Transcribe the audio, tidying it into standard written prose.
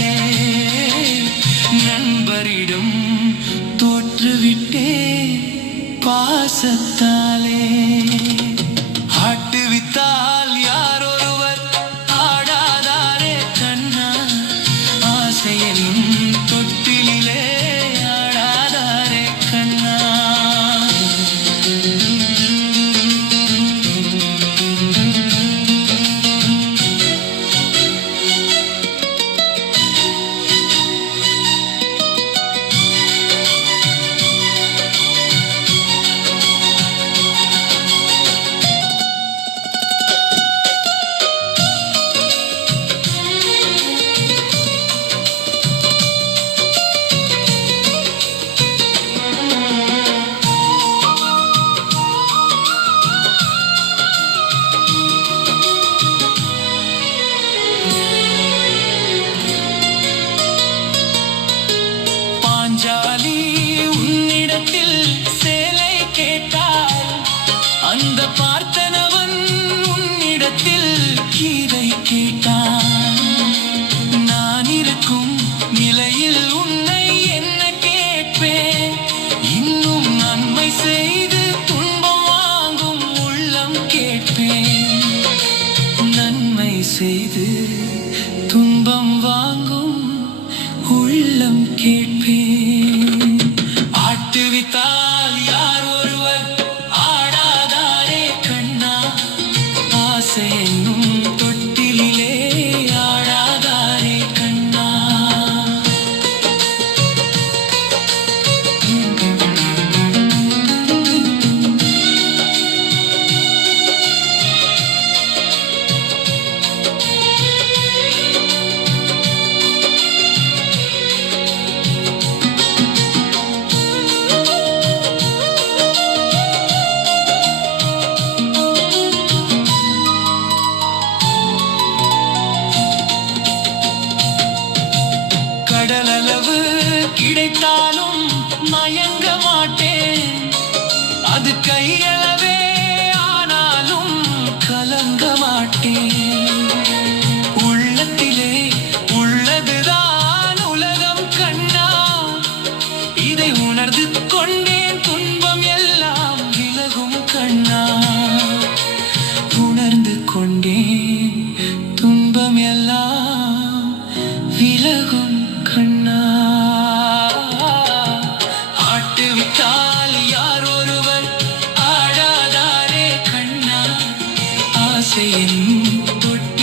பாசத்தாலே நண்பரிடம் தோற்றுவிட்டே பாசத்தாலே ஆட்டுவித்தால் யாரொருவர் ஆடாதாரே கண்ணா ஆசையெனும் தொட்டிலே ஆடாதாரே கண்ணா பாஞ்சாலி உன்னிடத்தில் சேலை கேட்டாள் அந்த பார்த்தனவன் உன்னிடத்தில் கீதை கேட்டான் நான் இருக்கும் நிலையில் உன்னை என்ன கேட்பேன் இன்னும் நன்மை செய்து துன்பம் வாங்கும் உள்ளம் கேட்பேன் நன்மை செய்து துன்பம் வாங்கும் உள்ளம் கேட்பேன் ஆட்டுவித்தால் யார் ஒருவர் ஆடாதாரே கண்ணா ஆசை என்னும் தொட்டிலே ஆடாதாரே கண்ணா கடலளவு கிடைத்தாலும் மயங்க மாட்டேன் அது கையளவே ஆனாலும் கலங்க மாட்டேன் உள்ளத்திலே உள்ளதுதான் உலகம் கண்ணா இதை உணர்ந்து கொண்டேன் துன்பம் எல்லாம் விலகும் கண்ணா உணர்ந்து கொண்டேன் துன்பம் எல்லாம் விலகும் கண்ணா ஆட்டுவித்தால் யார் ஒருவர் ஆடாதாரே கண்ணா ஆசை என்னும் தொட்டிலே